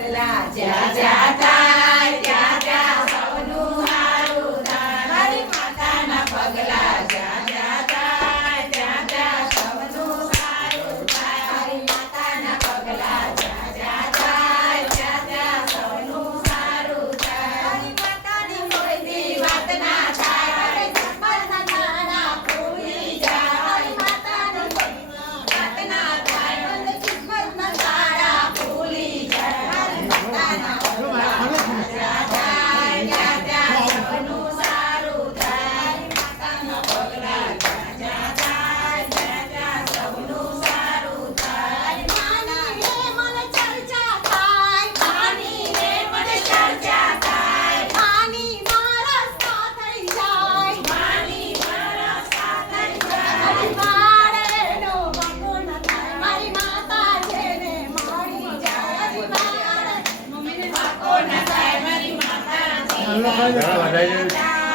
પગલા જ્યાં જ્યાં થાય ત્યાં ત્યાં સૌનું હારું થાય મારી માતાના પગલા જ્યાં જ્યાં થાય ત્યાં ત્યાં સૌનું હારું થાય મારી માતાના પગલા જ્યાં જ્યાં થાય ત્યાં ત્યાં સૌનું હારું થાય મારી માતાની કોઈ દી વાત ના થાય મારી નાના ભૂલી જાય મારી માતાની વાત ના થાય મને કિસ્મતના તારા ભૂલી જાય મારી માતાના પગલા જ્યાં જાય ત્યાં ત્યાં સૌનું સારું થાય માતાના પગલા જ્યાં જ્યાં જાય ત્યાં ત્યાં સૌનું સારું થાય માની રે મને ચર્ચા થાય માની રે મને ચર્ચા થાય માની મારા સાથ થઈ જાય માની મારા સાથ થઈ જાય મારી માળેનો વાંકો ન થાય મારી માતા જેને મળી જાય મારે મમ્મીને વાંકો ન થાય મારી માતા ચાલો ભાઈ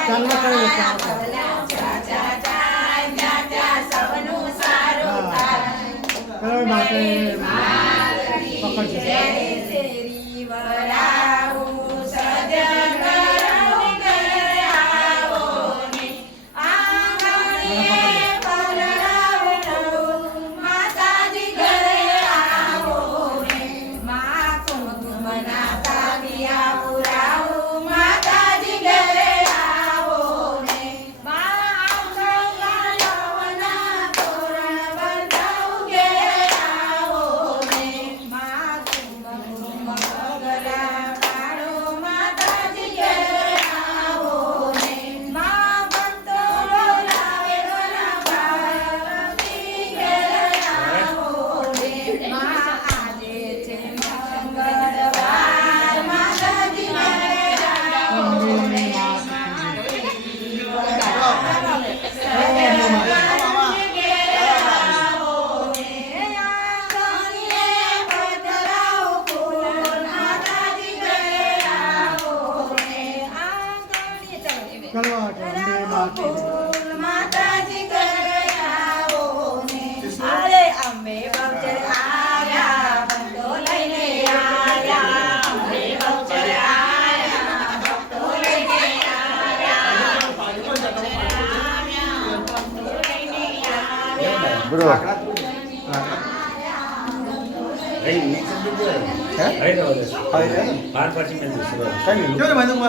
ચાલો ભાઈ જ્યાં જ્યાં જાય ત્યાં ત્યાં સૌનું સારું થાય ચાલો માટે પકડજો શેરી વરાવું સજન કરું ઘરે આવો ને આંગણીએ પલળાવું માતાજી ઘરે આવો ને મા કુમકુમના તાબિયા પુરાવું માતાજી ઘરે આવો ને મા આંગણવાળાઓના તોરણ બંધાવું ઘેરે આવો ને મા કુમકુમ પગલા પાડો માતાજી ઘેરે આવો ને મા ભક્તો બોલાવે ઘણા ભારતી ઘેરે આવો ને મા આજે છે મંગળવાર માતાજી ઘેરે આવો ને ચાલો માતાજી ઘરે આવો ને અરે અમે બહુચર આયા ભક્તો લઈને આયા અમે બહુચર આયા ભક્તો લઈને આયા ભક્તો લઈને આયા બ્રો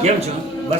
કેમ છો બસ